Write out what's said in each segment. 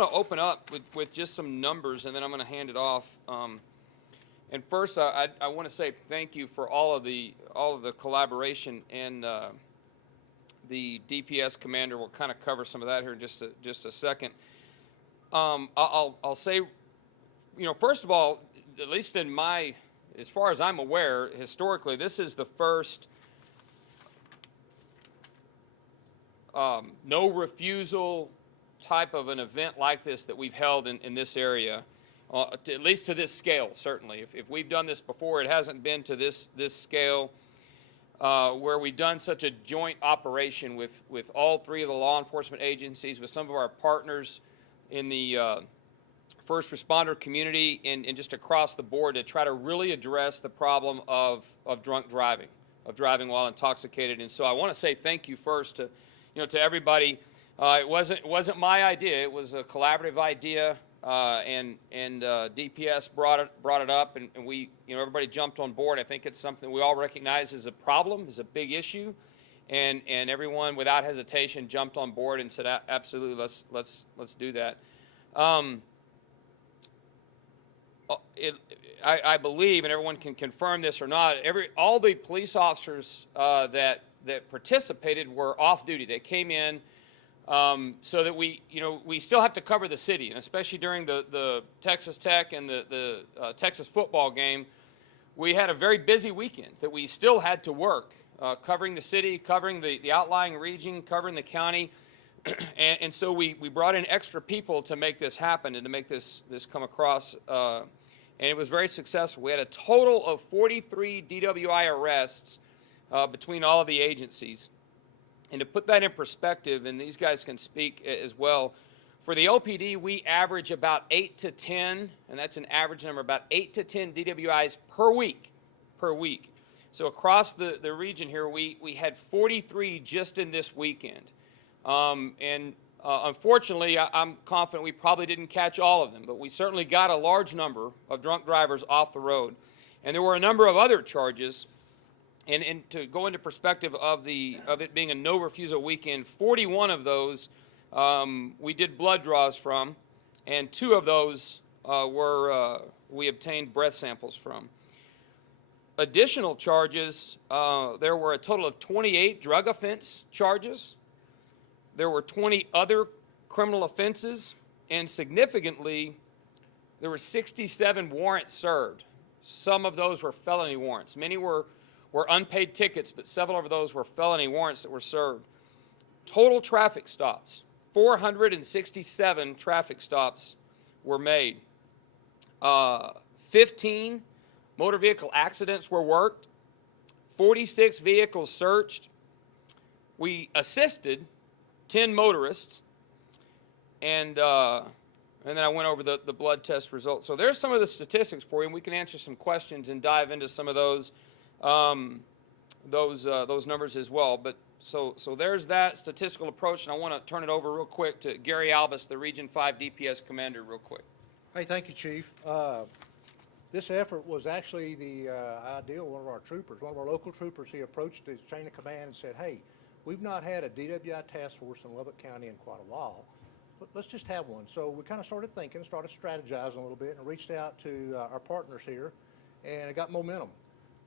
want to open up with just some numbers, and then I'm going to hand it off. And first, I want to say thank you for all of the collaboration, and the DPS commander will kind of cover some of that here in just a second. I'll say, first of all, at least in as far as I'm aware, historically, this is the first no refusal type of an event like this that we've held in this area, at least to this scale, certainly. If we've done this before, it hasn't been to this scale, where we've done such a joint operation with all three of the law enforcement agencies, with some of our partners in the first responder community, and just across the board, to try to really address the problem of drunk driving, of driving while intoxicated. And so I want to say thank you first to everybody. It wasn't my idea. It was a collaborative idea, and DPS brought it up, and we, everybody jumped on board. I think it's something we all recognize as a problem, is a big issue, and everyone without hesitation jumped on board and said, absolutely, let's do that. I believe, and everyone can confirm this or not, all the police officers that participated were off duty. They came in so that we still have to cover the city, and especially during the Texas Tech and the Texas football game, we had a very busy weekend that we still had to work, covering the city, covering the outlying region, covering the county, and so we brought in extra people to make this happen and to make this come across, and it was very successful. We had a total of 43 DWI arrests between all of the agencies. And to put that in perspective, and these guys can speak as well, for the OPD, we average about 8 to 10, and that's an average number, about 8 to 10 DWIs per week. So across the region here, we had 43 just in this weekend. Unfortunately, I'm confident we probably didn't catch all of them, but we certainly got a large number of drunk drivers off the road. And there were a number of other charges. And to go into perspective of it being a no refusal weekend, 41 of those we did blood draws from, and 2 of those we obtained breath samples from. Additional charges, there were a total of 28 drug offense charges. There were 20 other criminal offenses, and significantly, there were 67 warrants served. Some of those were felony warrants. Many were unpaid tickets, but several of those were felony warrants that were served. Total traffic stops, 467 traffic stops were made. 15 motor vehicle accidents were worked, 46 vehicles searched. We assisted 10 motorists, and then I went over the blood test results. So there's some of the statistics for you, and we can answer some questions and dive into some of those numbers as well. But so there's that statistical approach, and I want to turn it over real quick to Gary Albus, the Region 5 DPS commander, real quick. Hey, thank you, Chief. This effort was actually the idea of one of our troopers, one of our local troopers. He approached his chain of command and said, hey, we've not had a DWI task force in Lubbock County in quite a while. Let's just have one. So we kind of started thinking, started strategizing a little bit, and reached out to our partners here, and it got momentum.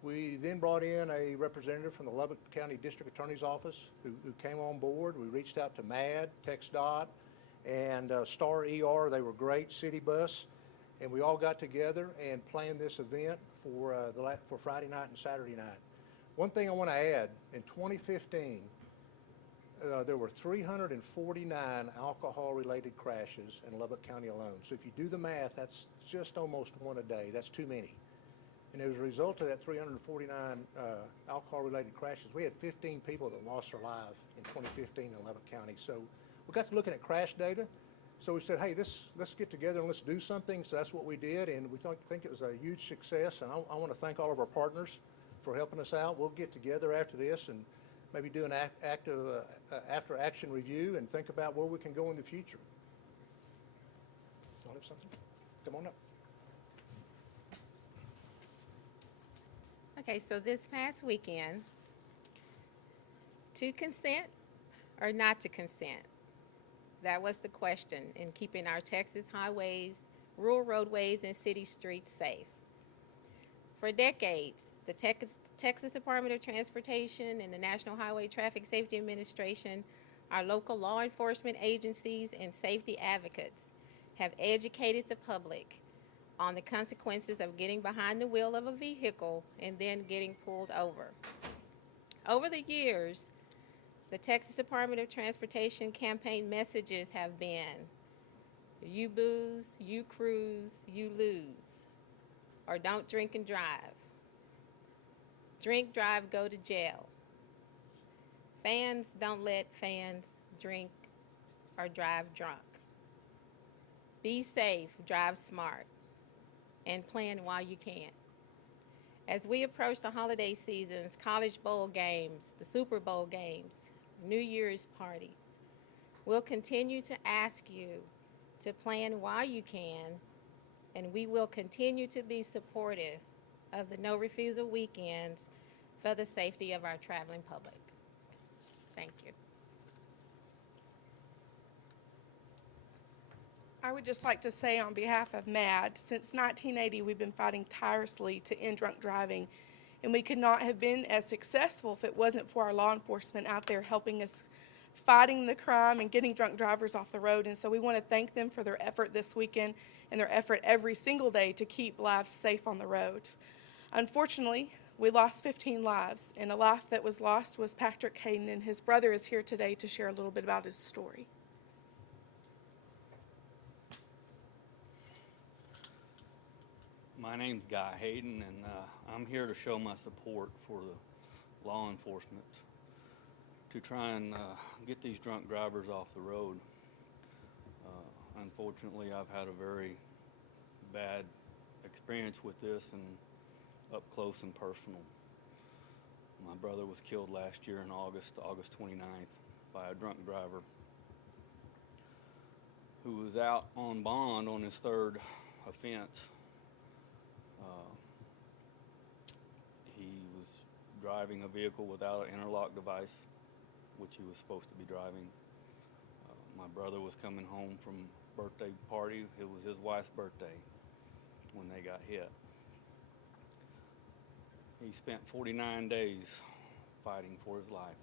We then brought in a representative from the Lubbock County District Attorney's Office who came on board. We reached out to MAD, TxDOT, and Star ER. They were great, City Bus, and we all got together and planned this event for Friday night and Saturday night. One thing I want to add, in 2015, there were 349 alcohol-related crashes in Lubbock County alone. So if you do the math, that's just almost one a day. That's too many. And as a result of that 349 alcohol-related crashes, we had 15 people that lost their lives in 2015 in Lubbock County. So we got to looking at crash data. So we said, hey, let's get together and let's do something. So that's what we did, and we think it was a huge success. And I want to thank all of our partners for helping us out. We'll get together after this and maybe do an after-action review and think about where we can go in the future. Y'all have something? Come on up. Okay, so this past weekend, to consent or not to consent? That was the question in keeping our Texas highways, rural roadways, and city streets safe. For decades, the Texas Department of Transportation and the National Highway Traffic Safety Administration, our local law enforcement agencies, and safety advocates have educated the public on the consequences of getting behind the wheel of a vehicle and then getting pulled over. Over the years, the Texas Department of Transportation campaign messages have been, you booze, you cruise, you lose, or don't drink and drive. Drink, drive, go to jail. Fans don't let fans drink or drive drunk. Be safe, drive smart, and plan while you can. As we approach the holiday seasons, college bowl games, the Super Bowl games, New Year's parties, we'll continue to ask you to plan while you can, and we will continue to be supportive of the No Refusal Weekends for the safety of our traveling public. Thank you. I would just like to say on behalf of MAD, since 1980 we've been fighting tirelessly to end drunk driving, and we could not have been as successful if it wasn't for our law enforcement out there helping us fighting the crime and getting drunk drivers off the road. And so we want to thank them for their effort this weekend and their effort every single day to keep lives safe on the road. Unfortunately, we lost 15 lives, and a life that was lost was Patrick Hayden, and his brother is here today to share a little bit about his story. My name's Guy Hayden, and I'm here to show my support for the law enforcement to try and get these drunk drivers off the road. Unfortunately, I've had a very bad experience with this and up close and personal. My brother was killed last year in August 29th, by a drunk driver who was out on bond on his third offense. He was driving a vehicle without an interlock device, which he was supposed to be driving. My brother was coming home from birthday party. It was his wife's birthday when they got hit. He spent 49 days fighting for his life.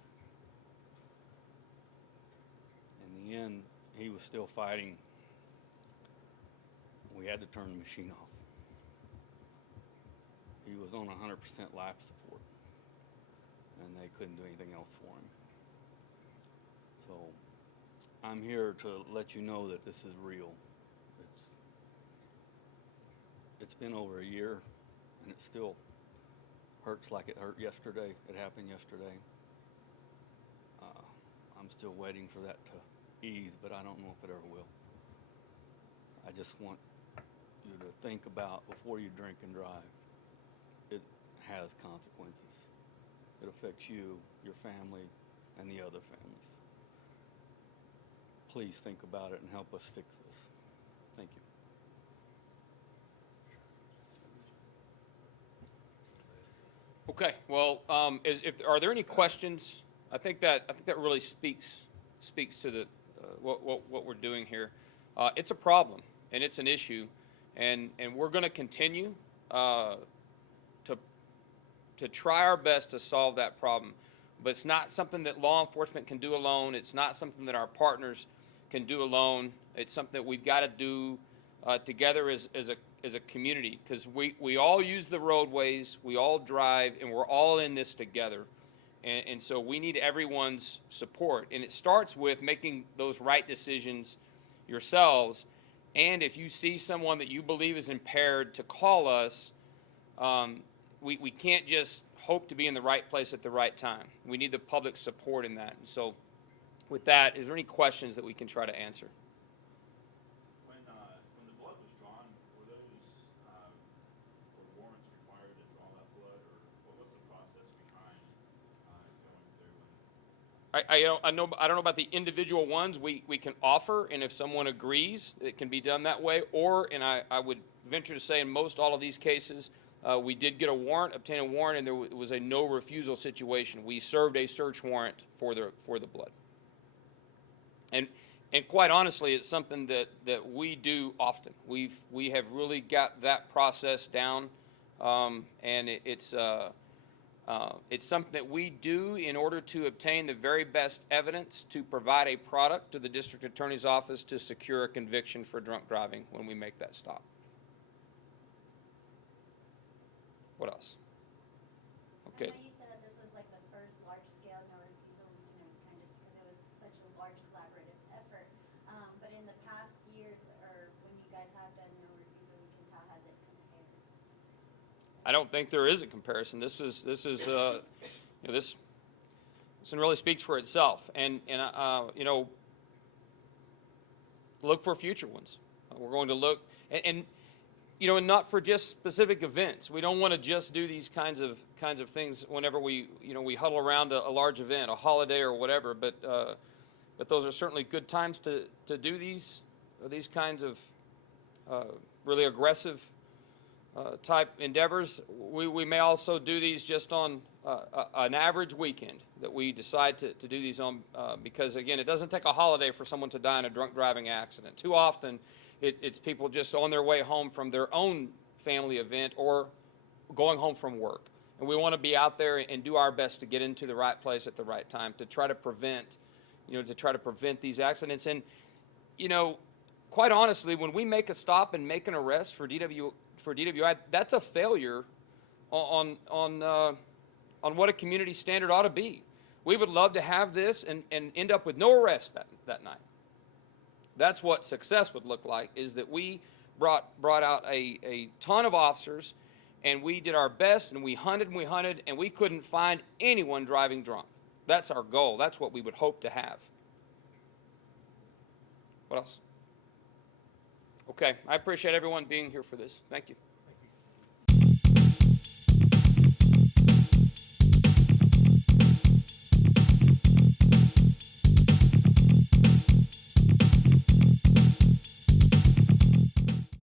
In the end, he was still fighting. We had to turn the machine off. He was on 100% life support, and they couldn't do anything else for him. So I'm here to let you know that this is real. It's been over a year, and it still hurts like it hurt yesterday. It happened yesterday. I'm still waiting for that to ease, but I don't know if it ever will. I just want you to think about before you drink and drive. It has consequences. It affects you, your family, and the other families. Please think about it and help us fix this. Thank you. Okay. Well, are there any questions? I think that really speaks to the what we're doing here. It's a problem and it's an issue, and we're going to continue to try our best to solve that problem. But it's not something that law enforcement can do alone. It's not something that our partners can do alone. It's something that we've got to do together as a community, because we all use the roadways, we all drive, and we're all in this together. And so we need everyone's support. And it starts with making those right decisions yourselves. And if you see someone that you believe is impaired, to call us. We can't just hope to be in the right place at the right time. We need the public support in that. And so with that, is there any questions that we can try to answer? When the blood was drawn, were warrants required to draw that blood, or what was the process behind going through? I don't know about the individual ones. We can offer, and if someone agrees, it can be done that way. Or, and I would venture to say in most all of these cases, we did get a warrant, obtain a warrant, and there was a no refusal situation. We served a search warrant for the blood. And And quite honestly, it's something that we do often. We have really got that process down, and it's something that we do in order to obtain the very best evidence to provide a product to the district attorney's office to secure a conviction for drunk driving when we make that stop. What else? I Okay. know you said that this was like the first large-scale no refusal, it's kind of just because it was such a large collaborative effort. But in the past years, or when you guys have done no refusal weekends, how has it compared? I don't think there is a comparison. This one really speaks for itself, and look for future ones. We're going to look and not for just specific events. We don't want to just do these kinds of things whenever we huddle around a large event, a holiday or whatever. But those are certainly good times to do these kinds of really aggressive type endeavors. We may also do these just on an average weekend that we decide to do these on, because again, it doesn't take a holiday for someone to die in a drunk driving accident. Too often, it's people just on their way home from their own family event or going home from work. And we want to be out there and do our best to get into the right place at the right time to try to prevent these accidents. And, quite honestly, when we make a stop and make an arrest for DWI, that's a failure on what a community standard ought to be. We would love to have this and end up with no arrests that night. That's what success would look like, is that we brought out a ton of officers, and we did our best, and we hunted and we couldn't find anyone driving drunk. That's our goal. That's what we would hope to have. What else? Okay, I appreciate everyone being here for this. Thank you.